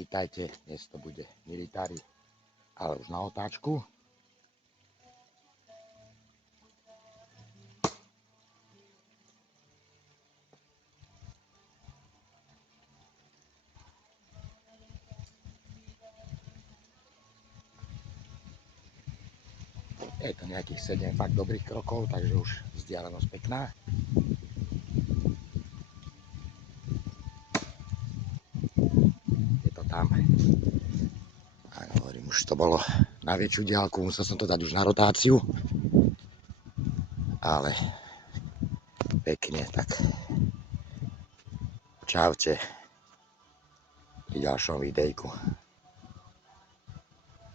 Vítajte, dnes to bude militári, ale už na otáčku. Je to nejakých 7 fakt dobrých krokov, takže už vzdialenosť pekná. Je to tam. A hovorím, už to bolo na väčšiu diaľku, musel som to dať už na rotáciu. Ale pekne, tak čaute pri ďalšom videjku.